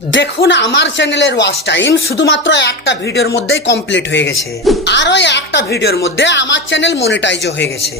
দেখুন আমার চ্যানেলের ওয়াচ টাইম শুধুমাত্র একটা ভিডিওর মধ্যেই কমপ্লিট হয়ে গেছে, আর ওই একটা ভিডিওর মধ্যে আমার চ্যানেল মনিটাইজও হয়ে গেছে।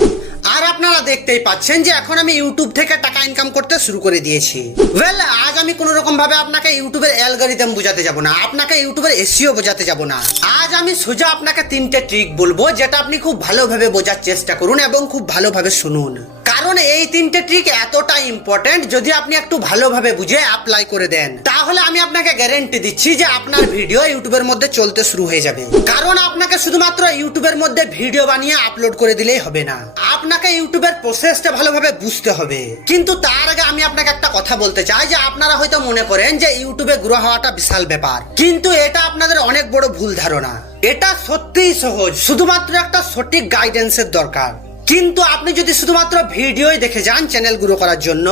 আর আপনারা দেখতেই পাচ্ছেন যে এখন আমি ইউটিউব থেকে টাকা ইনকাম করতে শুরু করে দিয়েছি। ওয়েল, আজ আমি কোনো রকম ভাবে আপনাকে ইউটিউবের অ্যালগরিদম বোঝাতে যাব না, আপনাকে ইউটিউবের এসইও বোঝাতে যাব না। আজ আমি সোজা আপনাকে 3টে ট্রিক বলবো, যেটা আপনি খুব ভালোভাবে বোঝার চেষ্টা করুন এবং খুব ভালোভাবে শুনুন। কারণ এই 3টে ট্রিক এতটা ইম্পর্টেন্ট, যদি আপনি একটু ভালোভাবে বুঝে অ্যাপ্লাই করে দেন তাহলে আমি আপনাকে গ্যারান্টি দিচ্ছি যে আপনার ভিডিও ইউটিউবের মধ্যে চলতে শুরু হয়ে যাবে। কারণ আপনাকে শুধুমাত্র ইউটিউবের মধ্যে ভিডিও বানিয়ে আপলোড করে দিলেই হবে না, আপনাকে ইউটিউবের প্রসেসটা ভালোভাবে বুঝতে হবে। কিন্তু তার আগে আমি আপনাকে একটা কথা বলতে চাই যে আপনারা হয়তো মনে করেন যে ইউটিউবে গ্রো হওয়াটা বিশাল ব্যাপার, কিন্তু এটা আপনাদের অনেক বড় ভুল ধারণা। এটা সত্যিই সহজ, শুধুমাত্র একটা সঠিক গাইডেন্সের দরকার। কিন্তু আপনি যদি শুধুমাত্র ভিডিওই দেখে যান চ্যানেল গ্রো করার জন্য,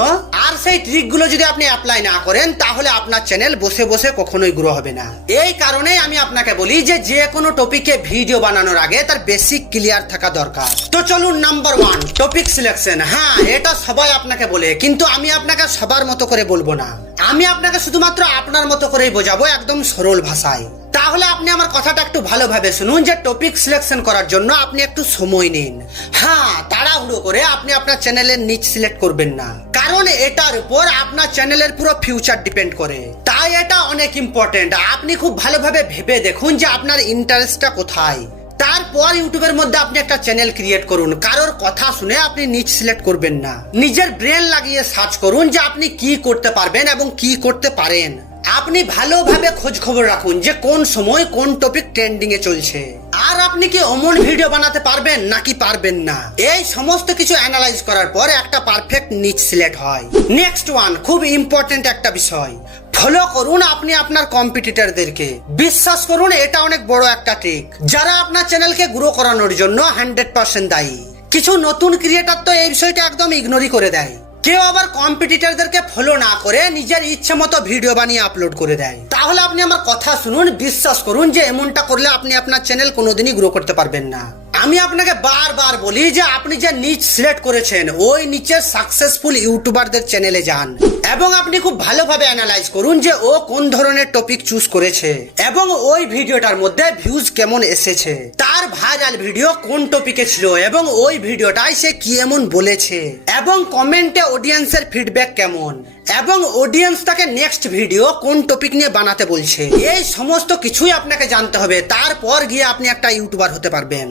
আর সেই ট্রিকগুলো যদি আপনি অ্যাপ্লাই না করেন, তাহলে আপনার চ্যানেল বসে বসে কখনোই গ্রো হবে না। এই কারণেই আমি আপনাকে বলি যে কোনো টপিকে ভিডিও বানানোর আগে তার বেসিক ক্লিয়ার থাকা দরকার। তো চলুন, নাম্বার 1, টপিক সিলেকশন। হ্যাঁ, এটা সবাই আপনাকে বলে, কিন্তু আমি আপনাকে সবার মতো করে বলবো না। আমি আপনাকে শুধুমাত্র আপনার মতো করেই বোঝাবো, একদম সরল ভাষায়। তাহলে আপনি আমার কথাটা একটু ভালোভাবে শুনুন যে টপিক সিলেকশন করার জন্য আপনি একটু সময় নিন। হ্যাঁ, তাড়াহুড়ো করে আপনি আপনার চ্যানেলের নিচ সিলেক্ট করবেন না, কারণ এটার উপর আপনার চ্যানেলের পুরো ফিউচার ডিপেন্ড করে। তাই এটা অনেক ইম্পর্টেন্ট। আপনি খুব ভালোভাবে ভেবে দেখুন যে আপনার ইন্টারেস্টটা কোথায়। তারপর ইউটিউবের মধ্যে আপনি একটা চ্যানেল ক্রিয়েট করুন। কারোর কথা শুনে আপনি নিচ সিলেক্ট করবেন না, নিজের ব্রেন লাগিয়ে সার্চ করুন যে আপনি কি করতে পারবেন এবং কি করতে পারেন। আপনি ভালোভাবে খোঁজ খবর রাখুন যে কোন সময় কোন টপিক ট্রেন্ডিং এ চলছে, আর আপনি কি অমন ভিডিও বানাতে পারবেন নাকি পারবেন না। এই সমস্ত কিছু অ্যানালাইজ করার পর একটা পারফেক্ট নিচ সিলেক্ট হয়। নেক্সট ওয়ান, খুব ইম্পর্টেন্ট একটা বিষয়, ফলো করুন আপনি আপনার কম্পিটিটরদেরকে। বিশ্বাস করুন, এটা অনেক বড় একটা ট্রিক, যারা আপনার চ্যানেলকে গ্রো করানোর জন্য 100% দায়ী। কিছু নতুন ক্রিয়েটর তো এই বিষয়টা একদম ইগনোরই করে দেয়। কেউ আবার কম্পিটিটরদেরকে ফলো না করে নিজের ইচ্ছে মতো ভিডিও বানিয়ে আপলোড করে দেয়। তাহলে আপনি আমার কথা শুনুন, বিশ্বাস করুন যে এমনটা করলে আপনি আপনার চ্যানেল কোনোদিনই গ্রো করতে পারবেন না। আমি আপনাকে বারবার বলি যে আপনি যে নিচ সিলেক্ট করেছেন, ওই নিচের সাকসেসফুল ইউটিউবারদের চ্যানেলে যান এবং আপনি খুব ভালোভাবে অ্যানালাইজ করুন যে ও কোন ধরনের টপিক চুজ করেছে এবং ওই ভিডিওটার মধ্যে ভিউজ কেমন এসেছে, তার ভাইরাল ভিডিও কোন টপিকে ছিল এবং ওই ভিডিওটায় সে কি এমন বলেছে, এবং কমেন্টে অডিয়েন্সের ফিডব্যাক কেমন, এবং অডিয়েন্স তাকে নেক্সট ভিডিও কোন টপিক নিয়ে বানাতে বলছে। এই সমস্ত কিছুই আপনাকে জানতে হবে, তারপর গিয়ে আপনি একটা ইউটিউবার হতে পারবেন।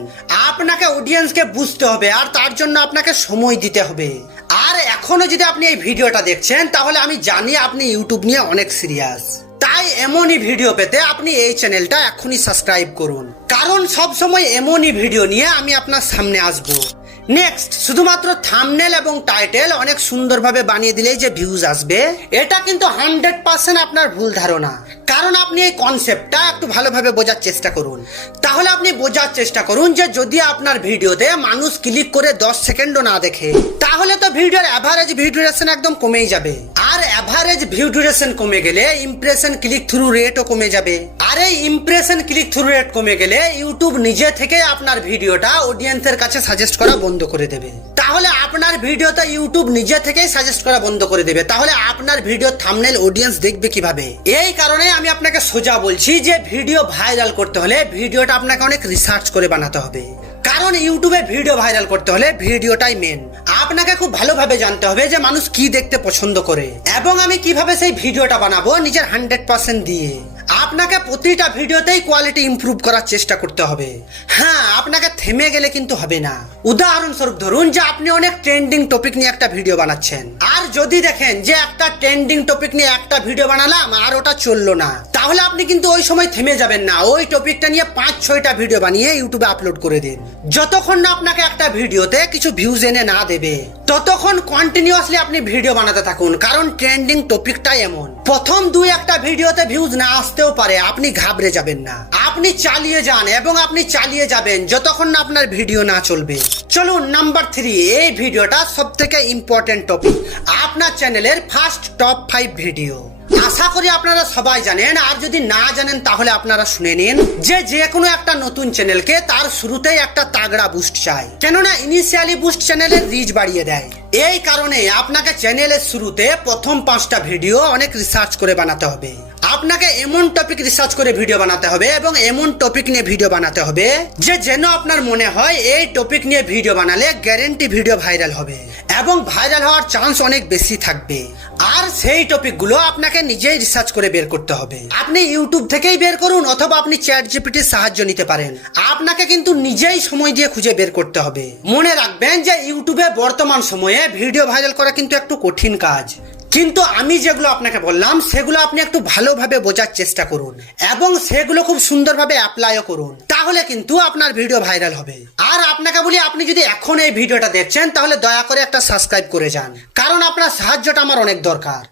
আপনাকে অডিয়েন্সকে বুঝতে হবে, আর তার জন্য আপনাকে সময় দিতে হবে। আর এখনো যদি আপনি এই ভিডিওটা দেখছেন, তাহলে আমি জানি আপনি ইউটিউব নিয়ে অনেক সিরিয়াস। তাই এমনই ভিডিও পেতে আপনি এই চ্যানেলটা এখনই সাবস্ক্রাইব করুন, কারণ সব সময় এমনই ভিডিও নিয়ে আমি আপনার সামনে আসবো। নেক্সট, শুধুমাত্র থাম্বনেল এবং টাইটেল অনেক সুন্দরভাবে বানিয়ে দিলেই যে ভিউজ আসবে, এটা কিন্তু 100% আপনার ভুল ধারণা। কারণ আপনি এই কনসেপ্টটা একটু ভালোভাবে বোঝার চেষ্টা করুন। তাহলে আপনি বোঝার চেষ্টা করুন যে যদি আপনার ভিডিওতে মানুষ ক্লিক করে 10 সেকেন্ডও না দেখে, তাহলে তো ভিডিওর অ্যাভারেজ ভিউ ডিউরেশন একদম কমেই যাবে। আর অ্যাভারেজ ভিউ ডিউরেশন কমে গেলে ইমপ্রেশন ক্লিক থ্রু রেটও কমে যাবে। আর এই ইমপ্রেশন ক্লিক থ্রু রেট কমে গেলে ইউটিউব নিজে থেকে আপনার ভিডিওটা অডিয়েন্সের কাছে সাজেস্ট করা বন্ধ করে দেবে। তাহলে আপনার ভিডিওটা ইউটিউব নিজে থেকেই সাজেস্ট করা বন্ধ করে দেবে। তাহলে আপনার ভিডিও থাম্বনেল অডিয়েন্স দেখবে কিভাবে? এই কারণে আমি আপনাকে সোজা বলছি যে ভিডিও ভাইরাল করতে হলে ভিডিওটা আপনাকে অনেক রিসার্চ করে বানাতে হবে। কারণ ইউটিউবে ভিডিও ভাইরাল করতে হলে ভিডিওটাই মেন। আপনাকে খুব ভালোভাবে জানতে হবে যে মানুষ কি দেখতে পছন্দ করে এবং আমি কিভাবে সেই ভিডিওটা বানাবো নিজের 100% দিয়ে। আপনাকে প্রতিটা ভিডিওতেই কোয়ালিটি ইমপ্রুভ করার চেষ্টা করতে হবে। হ্যাঁ, আপনাকে থেমে গেলে কিন্তু হবে না। উদাহরণস্বরূপ ধরুন যে আপনি অনেক ট্রেন্ডিং টপিক নিয়ে একটা ভিডিও বানাচ্ছেন, আর যদি দেখেন যে একটা ট্রেন্ডিং টপিক নিয়ে একটা ভিডিও বানালাম আর ওটা চললো না, তাহলে আপনি কিন্তু ওই সময় থেমে যাবেন না। ওই টপিকটা নিয়ে 5-6টা ভিডিও বানিয়ে ইউটিউবে আপলোড করে দিন। যতক্ষণ না আপনাকে একটা ভিডিওতে কিছু ভিউজ এনে না দেবে, ততক্ষণ কন্টিনিউয়াসলি আপনি ভিডিও বানাতে থাকুন। কারণ ট্রেন্ডিং টপিকটাই এমন, প্রথম 2-1টা ভিডিওতে ভিউজ না আসতেও পারে, আপনি ঘাবড়ে যাবেন না। আপনি চালিয়ে যান এবং আপনি চালিয়ে যাবেন যতক্ষণ না আপনার ভিডিও না চলবে। চলুন, নাম্বার 3, এই ভিডিওটা সব থেকে ইম্পর্টেন্ট টপিক, আপনার চ্যানেলের ফার্স্ট টপ 5 ভিডিও। আশা করি আপনারা সবাই জানেন, আর যদি না জানেন তাহলে আপনারা শুনে নিন যে কোনো একটা নতুন চ্যানেলকে তার শুরুতেই একটা তাগড়া বুস্ট চাই। কেননা ইনিশিয়ালি বুস্ট চ্যানেলের রিচ বাড়িয়ে দেয়। এই কারণে আপনাকে চ্যানেলের শুরুতে প্রথম 5টা ভিডিও অনেক রিসার্চ করে বানাতে হবে। আপনাকে এমন টপিক রিসার্চ করে ভিডিও বানাতে হবে এবং এমন টপিক নিয়ে ভিডিও বানাতে হবে যে যেন আপনার মনে হয় এই টপিক নিয়ে ভিডিও বানালে গ্যারেন্টি ভিডিও ভাইরাল হবে এবং ভাইরাল হওয়ার চান্স অনেক বেশি থাকবে। আর সেই টপিকগুলো আপনাকে নিজেই রিসার্চ করে বের করতে হবে। আপনি ইউটিউব থেকেই বের করুন অথবা আপনি চ্যাট জিপিটির সাহায্য নিতে পারেন। আপনাকে কিন্তু নিজেই সময় দিয়ে খুঁজে বের করতে হবে। মনে রাখবেন যে ইউটিউবে বর্তমান সময়ে ভিডিও ভাইরাল করা কিন্তু একটু কঠিন কাজ, কিন্তু আমি যেগুলো আপনাকে বললাম সেগুলো আপনি একটু ভালোভাবে বোঝার চেষ্টা করুন এবং সেগুলো খুব সুন্দরভাবে অ্যাপ্লাইও করুন, তাহলে কিন্তু আপনার ভিডিও ভাইরাল হবে। আর আপনাকে বলি, আপনি যদি এখন এই ভিডিওটা দেখছেন তাহলে দয়া করে একটা সাবস্ক্রাইব করে যান, কারণ আপনার সাহায্যটা আমার অনেক দরকার।